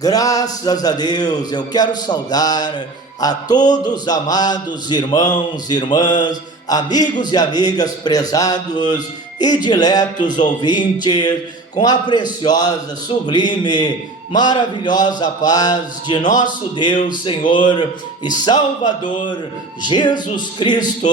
Graças a Deus, eu quero saudar a todos amados irmãos, irmãs, amigos e amigas prezados e diletos ouvintes, com a preciosa, sublime, maravilhosa paz de nosso Deus, Senhor e Salvador, Jesus Cristo,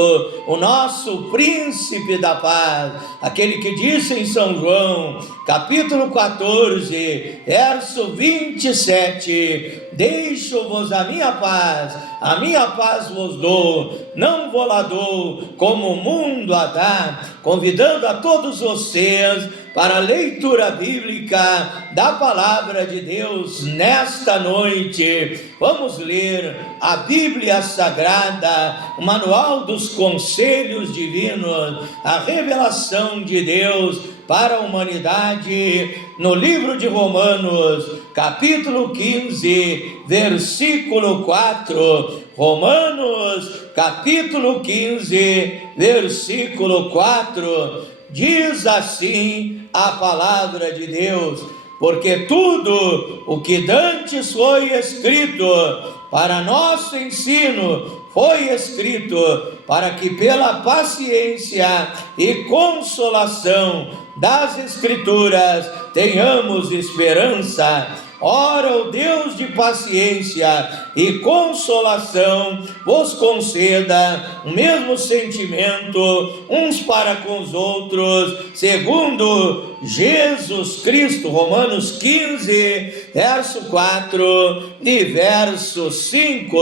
o nosso príncipe da paz, aquele que disse em São João, capítulo 14, verso 27, deixo-vos a minha paz vos dou, não vou lá dou como o mundo a dá, convidando a todos vocês para a leitura bíblica da Palavra de Deus nesta noite. Vamos ler a Bíblia Sagrada, o Manual dos Conselhos Divinos, a revelação de Deus para a humanidade, no livro de Romanos, capítulo 15, versículo 4. Romanos, capítulo 15, versículo 4. Diz assim a palavra de Deus: porque tudo o que dantes foi escrito para nosso ensino, foi escrito para que pela paciência e consolação das Escrituras tenhamos esperança. Ora, o Deus de paciência e consolação vos conceda o mesmo sentimento uns para com os outros, segundo Jesus Cristo. Romanos 15, verso 4 e verso 5.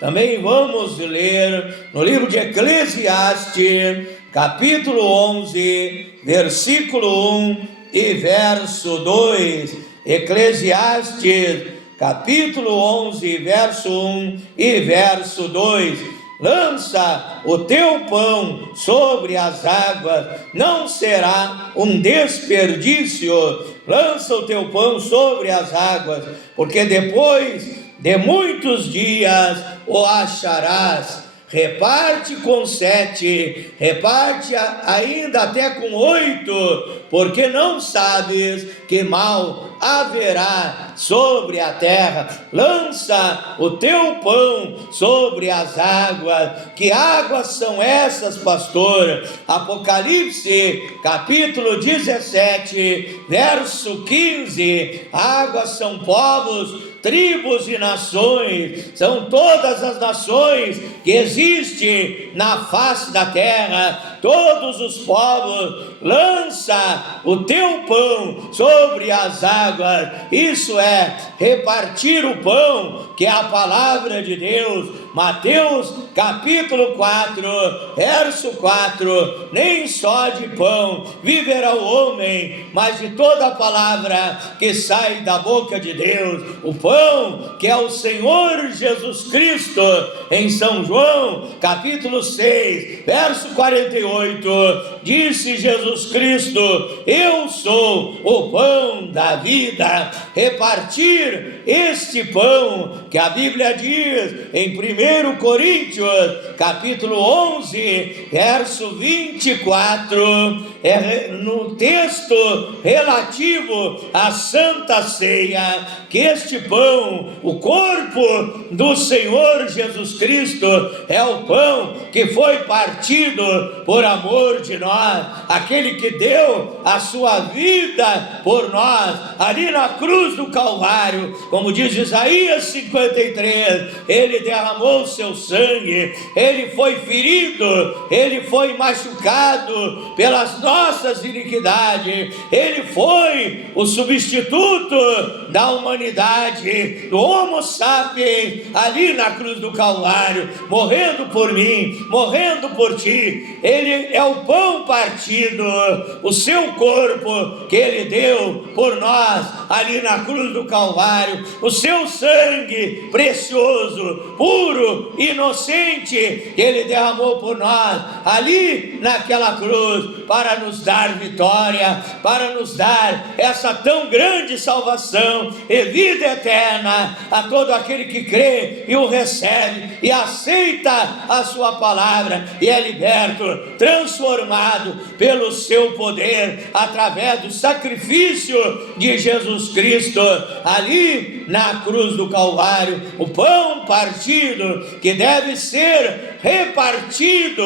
Também vamos ler no livro de Eclesiastes, capítulo 11, versículo 1 e verso 2. Eclesiastes, capítulo 11, verso 1 e verso 2. Lança o teu pão sobre as águas, não será um desperdício. Lança o teu pão sobre as águas, porque depois de muitos dias o acharás. Reparte com 7, reparte ainda até com 8, porque não sabes que mal haverá sobre a terra. Lança o teu pão sobre as águas. Que águas são essas, pastor? Apocalipse, capítulo 17, verso 15. Águas são povos, tribos e nações, são todas as nações que existem na face da terra, todos os povos. Lança o teu pão sobre as águas, isso é repartir o pão, que é a palavra de Deus. Mateus capítulo 4, verso 4, nem só de pão viverá o homem, mas de toda a palavra que sai da boca de Deus. O pão que é o Senhor Jesus Cristo, em São João capítulo 6, verso 48, disse Jesus Cristo: eu sou o pão da vida. Repartir este pão, que a Bíblia diz em 1 Coríntios capítulo 11, verso 24, no texto relativo à Santa Ceia, que este pão, o corpo do Senhor Jesus Cristo, é o pão que foi partido por amor de nós, aquele que deu a sua vida por nós, ali na cruz do Calvário, como diz Isaías 53, ele derramou o seu sangue, ele foi ferido, ele foi machucado pelas nossas iniquidades, ele foi o substituto da humanidade, do Homo sapiens, ali na cruz do Calvário, morrendo por mim, morrendo por ti. Ele é o pão partido, o seu corpo que ele deu por nós ali na cruz do Calvário, o seu sangue precioso, puro, inocente, que ele derramou por nós ali naquela cruz, para nos dar vitória, para nos dar essa tão grande salvação e vida eterna a todo aquele que crê e o recebe e aceita a sua palavra e é liberto, transformado pelo seu poder, através do sacrifício de Jesus Cristo ali na cruz do Calvário, o pão partido que deve ser repartido,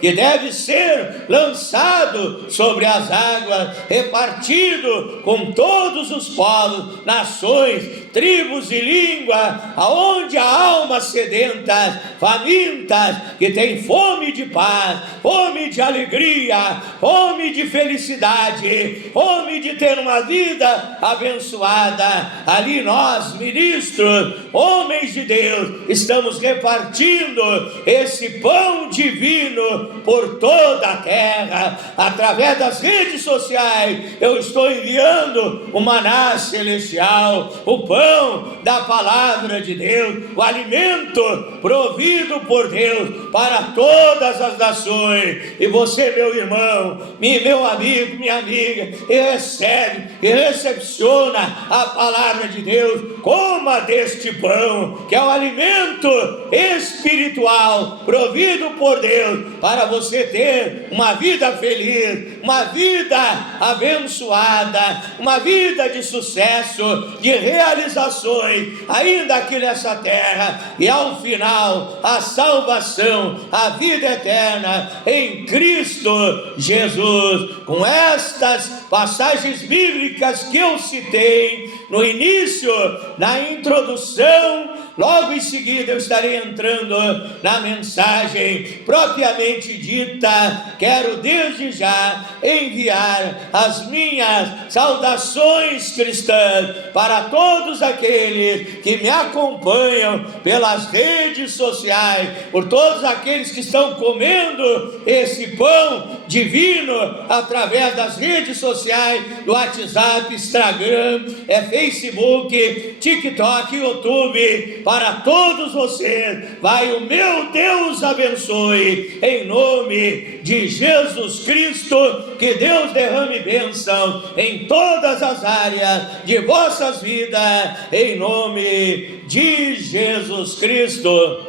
que deve ser lançado sobre as águas, repartido com todos os povos, nações, tribos e línguas, aonde há almas sedentas, famintas, que têm fome de paz, fome de alegria, fome de felicidade, fome de ter uma vida abençoada. Ali nós, ministros, homens de Deus, estamos repartindo esse pão divino por toda a terra. Através das redes sociais, eu estou enviando o maná celestial, o pão da palavra de Deus, o alimento provido por Deus para todas as nações. E você, meu irmão, meu amigo, minha amiga, recebe e recepciona a palavra de Deus, coma deste pão, que é o alimento espiritual provido por Deus, para você ter uma vida feliz, uma vida abençoada, uma vida de sucesso, de realizações, ainda aqui nessa terra, e ao final, a salvação, a vida eterna em Cristo Jesus. Com estas passagens bíblicas que eu citei no início, na introdução, logo em seguida eu estarei entrando na mensagem propriamente dita. Quero desde já enviar as minhas saudações cristãs para todos aqueles que me acompanham pelas redes sociais, por todos aqueles que estão comendo esse pão divino através das redes sociais, do WhatsApp, Instagram, Facebook, TikTok, YouTube. Para todos vocês, vai o meu Deus abençoe, em nome de Jesus Cristo. Que Deus derrame bênção em todas as áreas de vossas vidas, em nome de Jesus Cristo.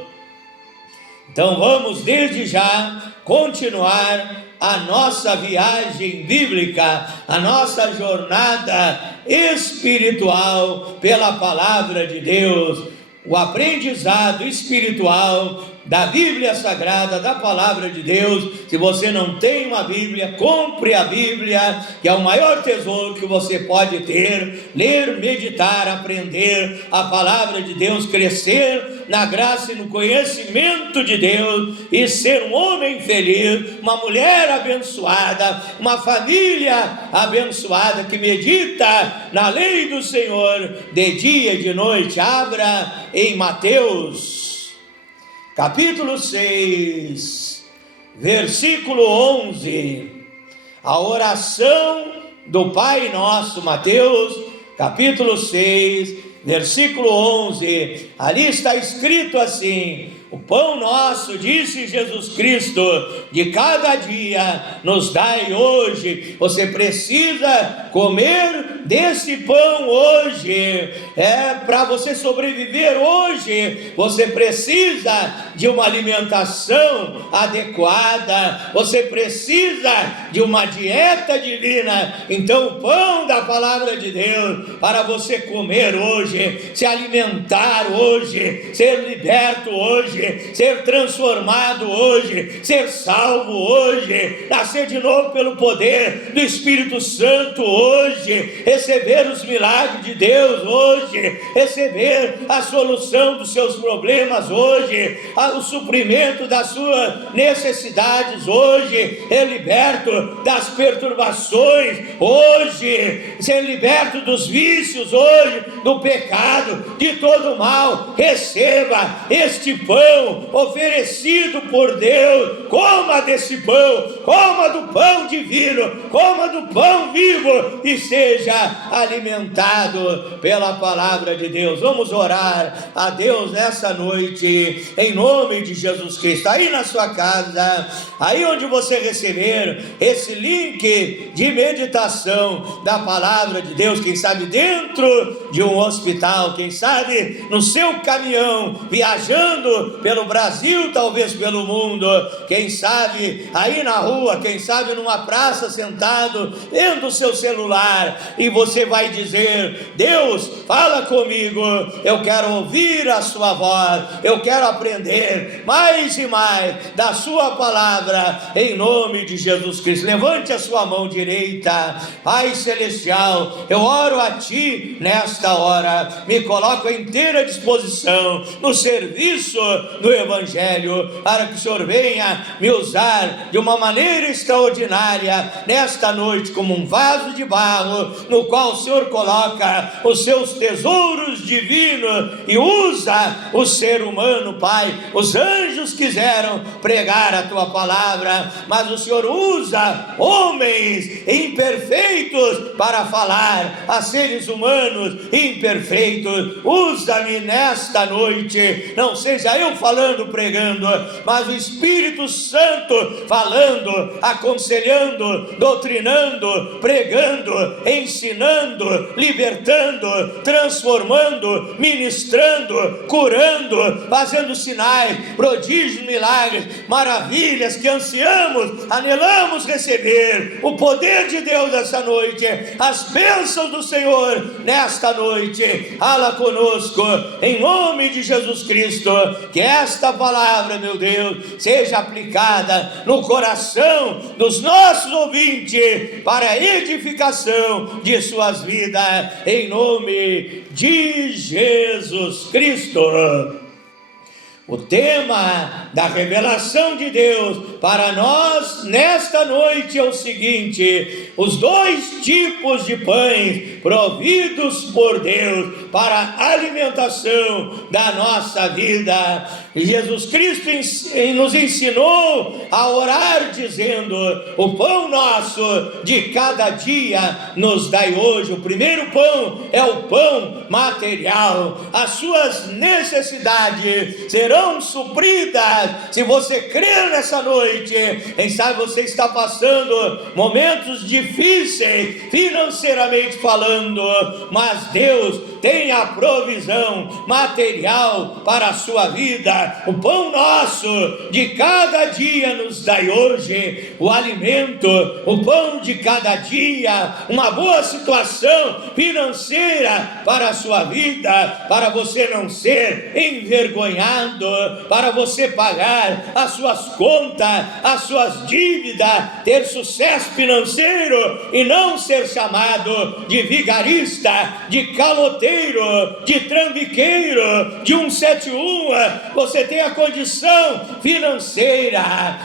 Então vamos desde já continuar a nossa viagem bíblica, a nossa jornada espiritual pela palavra de Deus, o aprendizado espiritual da Bíblia Sagrada, da Palavra de Deus. Se você não tem uma Bíblia, compre a Bíblia, que é o maior tesouro que você pode ter. Ler, meditar, aprender a Palavra de Deus, crescer na graça e no conhecimento de Deus, e ser um homem feliz, uma mulher abençoada, uma família abençoada, que medita na lei do Senhor de dia e de noite. Abra em Mateus capítulo 6, versículo 11, a oração do Pai Nosso. Mateus, capítulo 6, versículo 11, ali está escrito assim: o pão nosso, disse Jesus Cristo, de cada dia nos dai hoje. Você precisa comer desse pão hoje, para você sobreviver hoje. Você precisa de uma alimentação adequada, você precisa de uma dieta divina. Então o pão da palavra de Deus, para você comer hoje, se alimentar hoje, ser liberto hoje, ser transformado hoje, ser salvo hoje, nascer de novo pelo poder do Espírito Santo hoje, receber os milagres de Deus hoje, receber a solução dos seus problemas hoje, o suprimento das suas necessidades hoje, ser liberto das perturbações hoje, ser liberto dos vícios hoje, do pecado, de todo mal. Receba este pão oferecido por Deus, coma desse pão, coma do pão divino, coma do pão vivo e seja alimentado pela palavra de Deus. Vamos orar a Deus nessa noite, em nome de Jesus Cristo. Aí na sua casa, aí onde você receber esse link de meditação da palavra de Deus, quem sabe dentro de um hospital, quem sabe no seu caminhão, viajando pelo Brasil, talvez pelo mundo, quem sabe aí na rua, quem sabe numa praça sentado, vendo o seu celular, e você vai dizer: Deus, fala comigo, eu quero ouvir a sua voz, eu quero aprender mais e mais da sua palavra, em nome de Jesus Cristo. Levante a sua mão direita. Pai celestial, eu oro a ti nesta hora, me coloco à inteira disposição no serviço do Evangelho, para que o Senhor venha me usar de uma maneira extraordinária nesta noite, como um vaso de barro, no qual o Senhor coloca os seus tesouros divinos e usa o ser humano, Pai. Os anjos quiseram pregar a tua palavra, mas o Senhor usa homens imperfeitos para falar a seres humanos imperfeitos. Usa-me nesta noite, não seja eu falando, pregando, mas o Espírito Santo falando, aconselhando, doutrinando, pregando, ensinando, libertando, transformando, ministrando, curando, fazendo sinais, prodígios, milagres, maravilhas que ansiamos, anelamos receber. O poder de Deus nessa noite, as bênçãos do Senhor nesta noite. Fala conosco, em nome de Jesus Cristo, que esta palavra, meu Deus, seja aplicada no coração dos nossos ouvintes, para a edificação de suas vidas, em nome de Jesus Cristo. O tema da revelação de Deus para nós nesta noite é o seguinte: os dois tipos de pães providos por Deus para a alimentação da nossa vida. Jesus Cristo nos ensinou a orar dizendo: o pão nosso de cada dia nos dai hoje. O primeiro pão é o pão material. As suas necessidades serão supridas se você crer nessa noite. Quem sabe você está passando momentos difíceis financeiramente falando, mas Deus tem a provisão material para a sua vida. O pão nosso de cada dia nos dai hoje. O alimento, o pão de cada dia, uma boa situação financeira para a sua vida, para você não ser envergonhado, para você pagar as suas contas, as suas dívidas, ter sucesso financeiro e não ser chamado de vigarista, de caloteiro, de trambiqueiro, de 171. Você tem a condição financeira,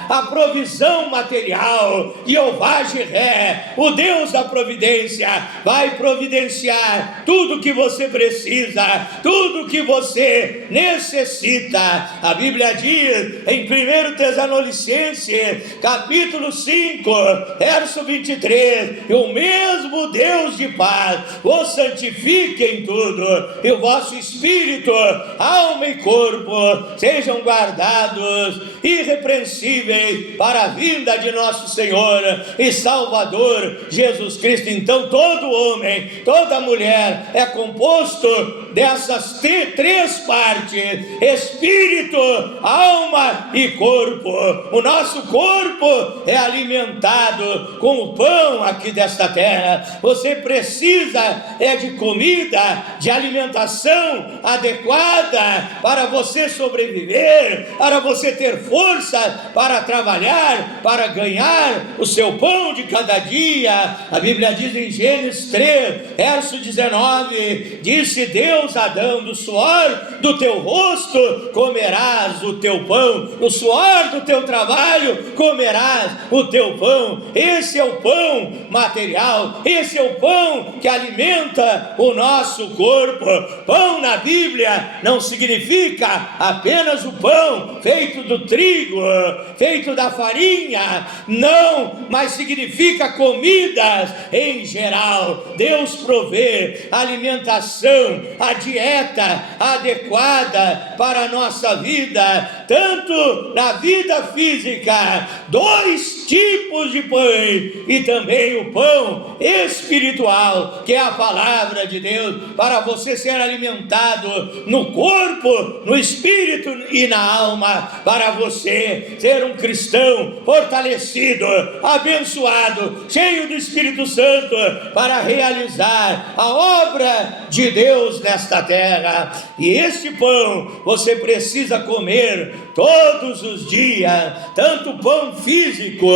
a provisão material. Jeová Jiré, o Deus da providência, vai providenciar tudo que você precisa, tudo que você necessita. A Bíblia diz em 1 Tessalonicenses, capítulo 5, verso 23, e o mesmo Deus de paz vos santifique em tudo, e o vosso espírito, alma e corpo sejam guardados irrepreensíveis para a vinda de nosso Senhor e Salvador Jesus Cristo. Então todo homem, toda mulher é composto dessas três partes: espírito, alma e corpo. O nosso corpo é alimentado com o pão aqui desta terra. Você precisa de comida, de alimentação adequada para você sobreviver, para você ter força para trabalhar, para ganhar o seu pão de cada dia. A Bíblia diz em Gênesis 3, verso 19, disse Deus a Adão: do suor do teu rosto comerás o teu pão, do suor do teu trabalho comerás o teu pão. Esse é o pão material, esse é o pão que alimenta o nosso corpo. Pão na Bíblia não significa apenas o pão feito do trigo, feito da farinha, não, mas significa comidas em geral. Deus provê alimentação, a dieta adequada para a nossa vida, tanto na vida física, dois tipos de pães, e também o pão espiritual, que é a palavra de Deus. para você ser alimentado no corpo, no espírito e na alma, para você ser um cristão fortalecido, abençoado, cheio do Espírito Santo, para realizar a obra de Deus nesta terra. E este pão você precisa comer todos os dias, tanto o pão físico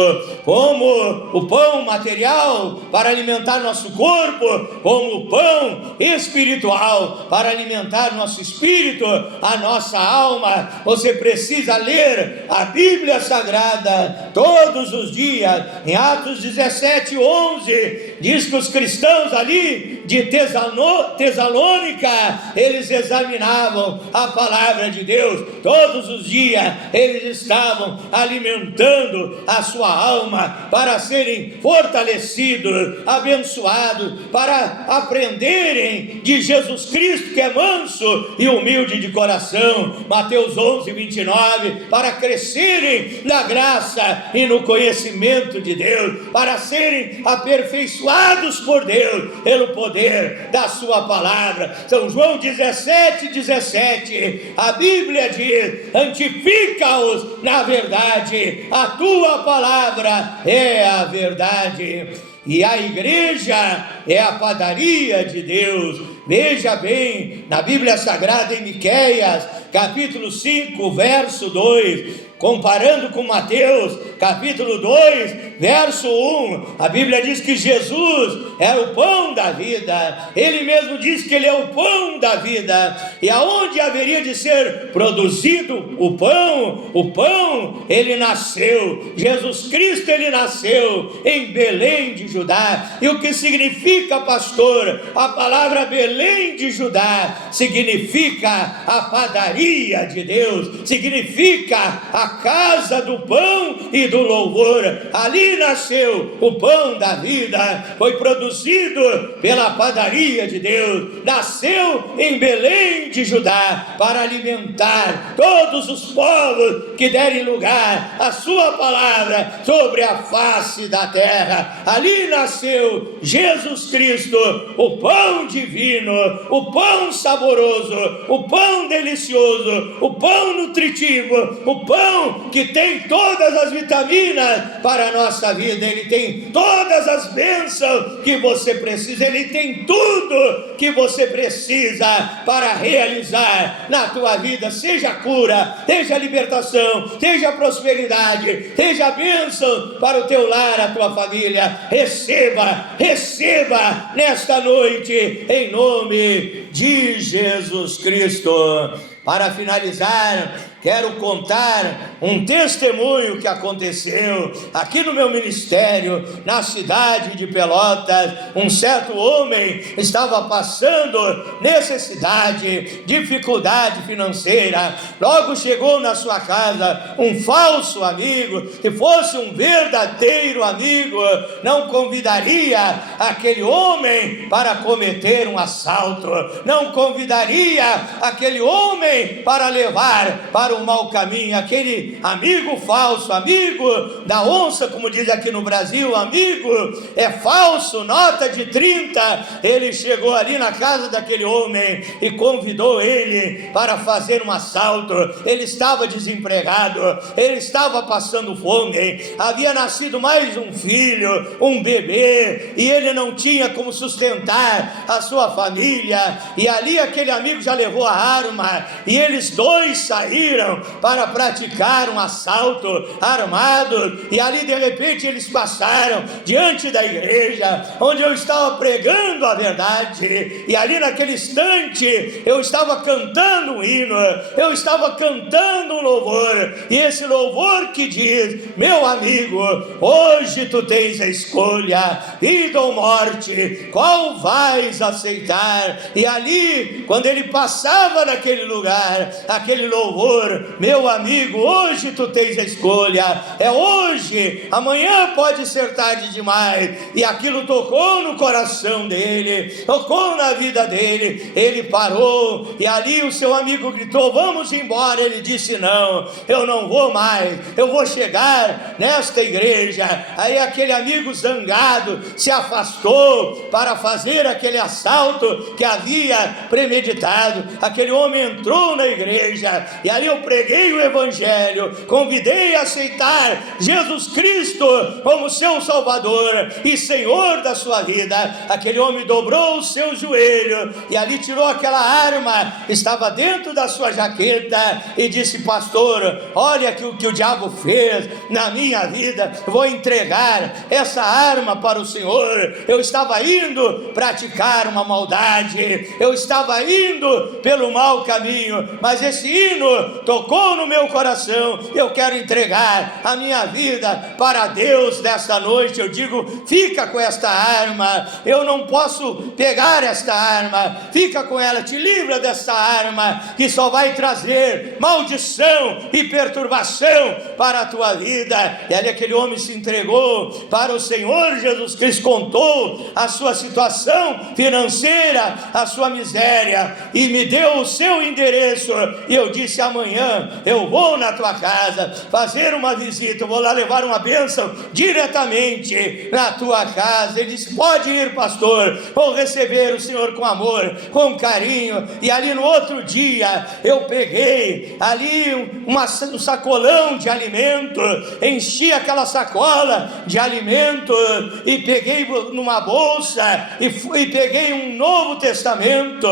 como o pão material para alimentar nosso corpo, como o pão espiritual para alimentar nosso espírito, a nossa alma. Você precisa ler a Bíblia Sagrada todos os dias. Em Atos 17:11 diz que os cristãos ali de Tesalônica, eles examinavam a palavra de Deus todos os dias. Eles estavam alimentando a sua alma para serem fortalecidos, abençoados, para aprenderem de Jesus Cristo, que é manso e humilde de coração. Mateus 11:29, para crescerem na graça e no conhecimento de Deus, para serem aperfeiçoados por Deus, pelo poder da sua palavra. São João 17:17, a Bíblia diz: santifica-os na verdade, a tua palavra é a verdade. E a igreja é a padaria de Deus. Veja bem, na Bíblia Sagrada, em Miqueias, capítulo 5, verso 2, comparando com Mateus, capítulo 2, verso 1, a Bíblia diz que Jesus é o pão da vida. Ele mesmo diz que Ele é o pão da vida. E aonde haveria de ser produzido o pão, Ele nasceu. Jesus Cristo, Ele nasceu em Belém de Judá. E o que significa, pastor? A palavra Belém de Judá significa a padaria de Deus, significa a casa do pão e do louvor. Ali nasceu o pão da vida, foi produzido pela padaria de Deus, nasceu em Belém de Judá para alimentar todos os povos que derem lugar à sua palavra sobre a face da terra. Ali nasceu Jesus Cristo, o pão divino, o pão saboroso, o pão delicioso, o pão nutritivo, o pão que tem todas as vitaminas para a nossa vida. Ele tem todas as bênçãos que você precisa, Ele tem tudo que você precisa para realizar na tua vida, seja cura, seja libertação, seja prosperidade, seja bênção para o teu lar, a tua família. Receba nesta noite, em nome de Jesus Cristo. Para finalizar, quero contar um testemunho que aconteceu aqui no meu ministério, na cidade de Pelotas. Um certo homem estava passando necessidade, dificuldade financeira. Logo chegou na sua casa um falso amigo. Se fosse um verdadeiro amigo, não convidaria aquele homem para cometer um assalto, não convidaria aquele homem para levar para o mau caminho. Aquele amigo falso, amigo da onça, como diz aqui no Brasil, amigo é falso, nota de 30. Ele chegou ali na casa daquele homem e convidou ele para fazer um assalto. Ele estava desempregado, ele estava passando fome, havia nascido mais um filho, um bebê, e ele não tinha como sustentar a sua família. E ali aquele amigo já levou a arma, e eles dois saíram para praticar um assalto armado. E ali de repente eles passaram diante da igreja onde eu estava pregando a verdade, e ali naquele instante eu estava cantando um hino, eu estava cantando um louvor, e esse louvor que diz: meu amigo, hoje tu tens a escolha, vida ou morte, qual vais aceitar? E ali, quando ele passava naquele lugar, adorar, aquele louvor. Meu amigo, hoje tu tens a escolha, é hoje, amanhã pode ser tarde demais. E aquilo tocou no coração dele, tocou na vida dele. Ele parou e ali o seu amigo gritou: vamos embora. Ele disse: não, eu não vou mais, eu vou chegar nesta igreja. Aí aquele amigo zangado se afastou para fazer aquele assalto que havia premeditado. Aquele homem entrou na igreja e ali eu preguei o evangelho, convidei a aceitar Jesus Cristo como seu Salvador e Senhor da sua vida. Aquele homem dobrou o seu joelho e ali tirou aquela arma que estava dentro da sua jaqueta e disse: pastor, olha que o que o diabo fez na minha vida, vou entregar essa arma para o Senhor. Eu estava indo praticar uma maldade, eu estava indo pelo mau caminho, mas esse hino tocou no meu coração. Eu quero entregar a minha vida para Deus nesta noite. Eu digo: fica com esta arma, eu não posso pegar esta arma, fica com ela, te livra dessa arma que só vai trazer maldição e perturbação para a tua vida. E ali aquele homem se entregou para o Senhor Jesus Cristo, contou a sua situação financeira, a sua miséria, e me deu o seu endereço. E eu disse: amanhã eu vou na tua casa fazer uma visita, eu vou lá levar uma bênção diretamente na tua casa. Ele disse: pode ir, pastor, vou receber o senhor com amor, com carinho. E ali no outro dia eu peguei ali um sacolão de alimento, enchi aquela sacola de alimento e peguei numa bolsa e peguei um Novo Testamento,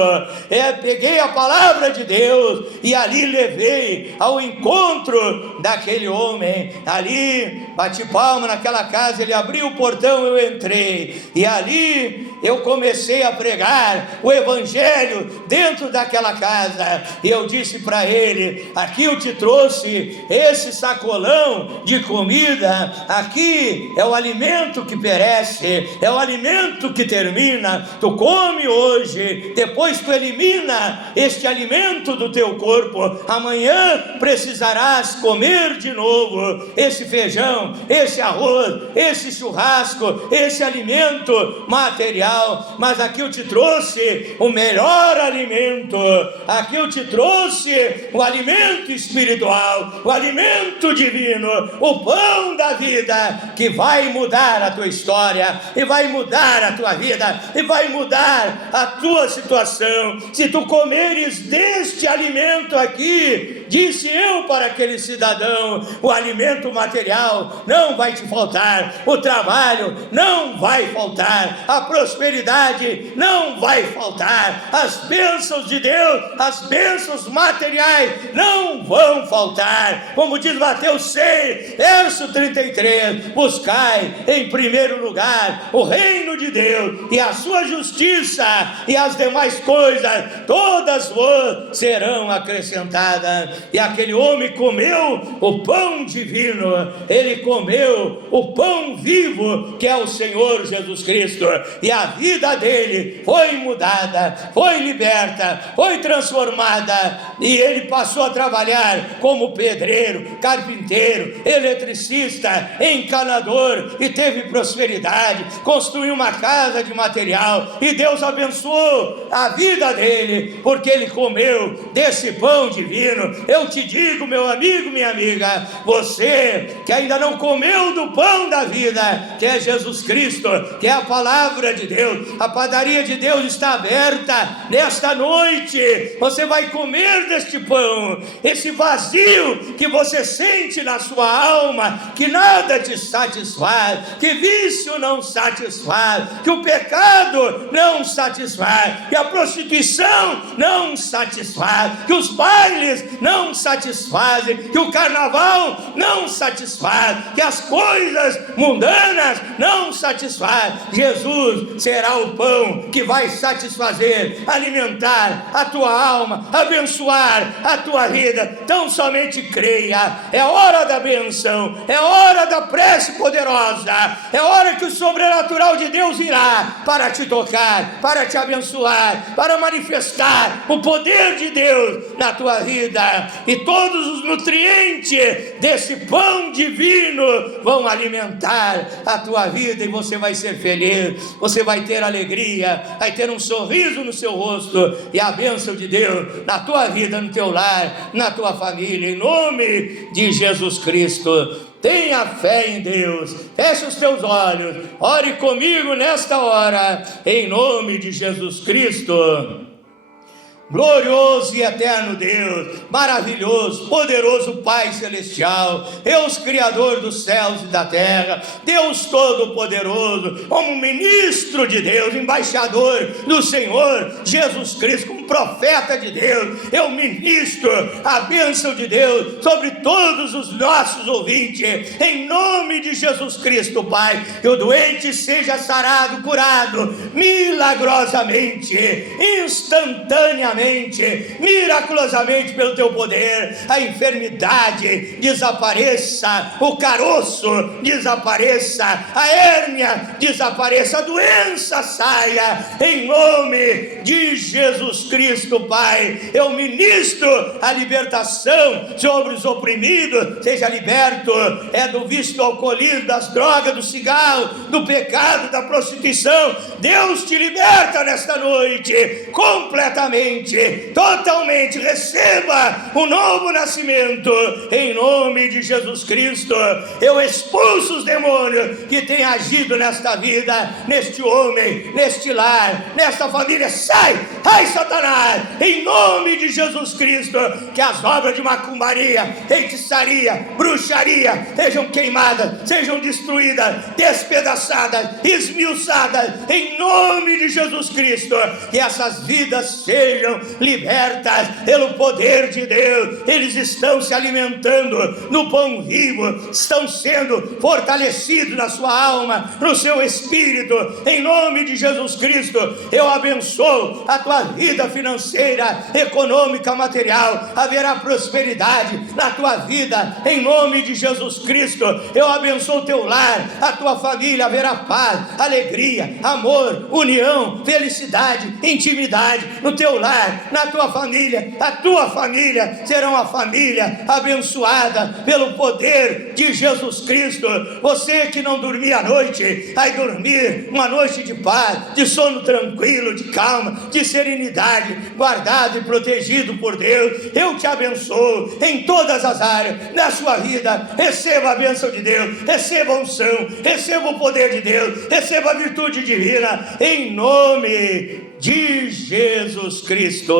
peguei a palavra de Deus e ali levei ao encontro daquele homem. Ali bati palma naquela casa, ele abriu o portão, eu entrei e ali eu comecei a pregar o evangelho dentro daquela casa. E eu disse para ele: aqui eu te trouxe esse sacolão de comida, aqui é o alimento que perece, é o alimento que termina. Tu come hoje, depois tu elimina este alimento do teu corpo, amanhã precisarás comer de novo esse feijão, esse arroz, esse churrasco, esse alimento material. Mas aqui eu te trouxe o melhor alimento, aqui eu te trouxe o alimento espiritual, o alimento divino, o pão da vida, que vai mudar a tua história, e vai mudar a tua vida, e vai mudar a tua situação. Se tu comeres deste alimento aqui, disse eu para aquele cidadão, o alimento material não vai te faltar, o trabalho não vai faltar, a prosperidade não vai faltar, as bênçãos de Deus, as bênçãos materiais não vão faltar. Como diz Mateus 6, verso 33, buscai em primeiro lugar o reino de Deus e a sua justiça, e as demais coisas todas vos serão acrescentadas. E aquele homem comeu o pão divino, ele comeu o pão vivo, que é o Senhor Jesus Cristo, e a vida dele foi mudada, foi liberta, foi transformada, e ele passou a trabalhar como pedreiro, carpinteiro, eletricista, encanador, e teve prosperidade, construiu uma casa de material, e Deus abençoou a vida dele, porque ele comeu desse pão divino. Eu te digo, meu amigo, minha amiga, você que ainda não comeu do pão da vida, que é Jesus Cristo, que é a palavra de Deus, a padaria de Deus está aberta nesta noite. Você vai comer deste pão. Esse vazio que você sente na sua alma, que nada te satisfaz, que vício não satisfaz, que o pecado não satisfaz, que a prostituição não satisfaz, que os bailes não não satisfazem, que o carnaval não satisfaz, que as coisas mundanas não satisfazem. Jesus será o pão que vai satisfazer, alimentar a tua alma, abençoar a tua vida. Então somente creia. É hora da benção, é hora da prece poderosa, é hora que o sobrenatural de Deus irá para te tocar, para te abençoar, para manifestar o poder de Deus na tua vida, e todos os nutrientes desse pão divino vão alimentar a tua vida, e você vai ser feliz, você vai ter alegria, vai ter um sorriso no seu rosto, e a bênção de Deus na tua vida, no teu lar, na tua família, em nome de Jesus Cristo. Tenha fé em Deus, feche os teus olhos, ore comigo nesta hora, em nome de Jesus Cristo. Glorioso e eterno Deus, maravilhoso, poderoso Pai Celestial, Deus Criador dos céus e da terra, Deus Todo-Poderoso, como ministro de Deus, embaixador do Senhor Jesus Cristo, como profeta de Deus, eu ministro a bênção de Deus sobre todos os nossos ouvintes, em nome de Jesus Cristo, Pai, que o doente seja sarado, curado, milagrosamente, instantaneamente, miraculosamente pelo teu poder, a enfermidade desapareça, o caroço desapareça, a hérnia desapareça, a doença saia, em nome de Jesus Cristo, Pai. Eu ministro a libertação sobre os oprimidos, seja liberto do vício, do alcoolismo, das drogas, do cigarro, do pecado, da prostituição. Deus te liberta nesta noite, completamente, totalmente. Receba um novo nascimento, em nome de Jesus Cristo. Eu expulso os demônios que têm agido nesta vida, neste homem, neste lar, nesta família. Sai, Satanás, em nome de Jesus Cristo. Que as obras de macumbaria, feitiçaria, bruxaria sejam queimadas, sejam destruídas, despedaçadas, esmiuçadas, em nome de Jesus Cristo. Que essas vidas sejam libertas pelo poder de Deus. Eles estão se alimentando no pão vivo, estão sendo fortalecidos na sua alma, no seu espírito, em nome de Jesus Cristo. Eu abençoo a tua vida financeira, econômica, material. Haverá prosperidade na tua vida, em nome de Jesus Cristo. Eu abençoo o teu lar, a tua família. Haverá paz, alegria, amor, união, felicidade, intimidade no teu lar, na tua família. A tua família será uma família abençoada pelo poder de Jesus Cristo. Você que não dormia à noite, vai dormir uma noite de paz, de sono tranquilo, de calma, de serenidade, guardado e protegido por Deus. Eu te abençoo em todas as áreas da sua vida. Receba a bênção de Deus, receba a unção, receba o poder de Deus, receba a virtude divina, em nome de Jesus Cristo.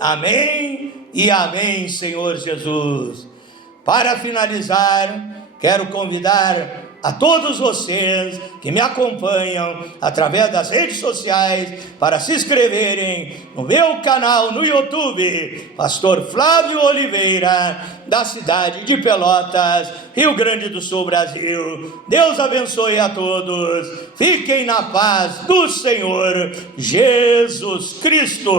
Amém e amém, Senhor Jesus. Para finalizar, quero convidar a todos vocês que me acompanham através das redes sociais para se inscreverem no meu canal no YouTube, Pastor Flávio Oliveira, da cidade de Pelotas, Rio Grande do Sul, Brasil. Deus abençoe a todos. Fiquem na paz do Senhor Jesus Cristo.